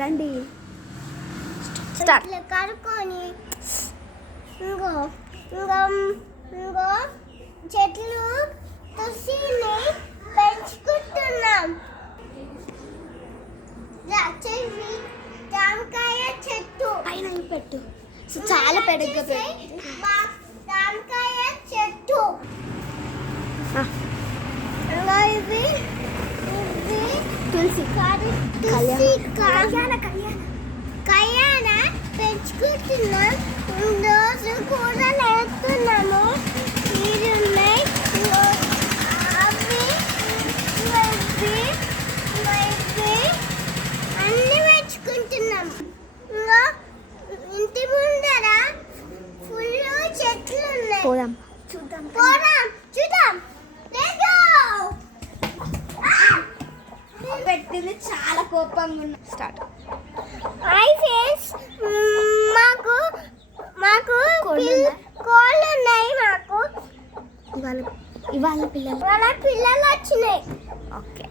రండి స్టార్ట్. కడుక్కొని ఇంకో ఇంకో ఇంకో చెట్లు తుసిని పెంచుకుంటున్నాం. జామకాయ చెట్టు పైన పెట్టు. సో చాలా పెద్దగా జామకాయ చెట్టు. ఇవి తులసి కళ్యాణ పెంచుకుంటున్నాం. రోజు కూడా నేర్చుకున్నాము. ఇది ఉన్నాయి అవి అన్ని పెంచుకుంటున్నాం. ఇంకా ఇంటి ముందర ఫుల్ చెట్లు ఉన్నాయి. పోదాం చూద్దాం. పెట్టింది చాలా కోపంగా ఉన్నా. స్టార్ట్. హాయ్ ఫ్రెండ్స్, మాకు మాకు కోళ్ళు ఉన్నాయి. మాకు ఇవాళ పిల్లలు వాళ్ళ పిల్లలు వచ్చినాయి. ఓకే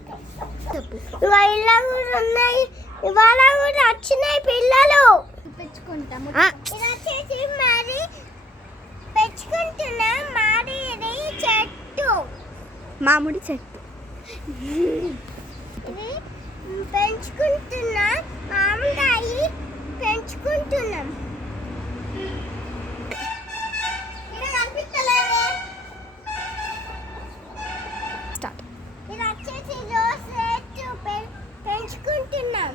చెప్పు. ఇవాళ కూడా ఉన్నాయి. ఇవాళ కూడా వచ్చినాయి పిల్లలు. పెంచుకుంటాము. ఇది వచ్చేసి మరి పెంచుకుంటున్నా మామిడి చెట్టు. మామిడి చెట్టు ఇది పెంచుకుంటున్నా. మామిడికాయ పెంచుకుంటున్నాం. స్టార్ట్. ఇది వచ్చేసి రోజ్ చెట్టు పెంచుకుంటున్నాం.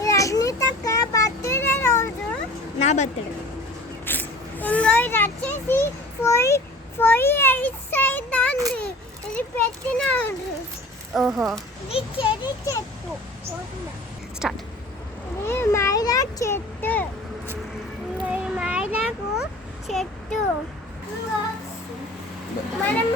ఇది అన్నితక్క బర్త్డే రోజు నా బర్త్డే. ఇంకో ఇది వచ్చేసి అయిపోయింది. ఇది పెట్టిన ఓహో. ఇది చెరి చెట్టు. స్టార్ట్. ఇది మైదా చెట్టు. ఇది మైదాకు చెట్టు. మనం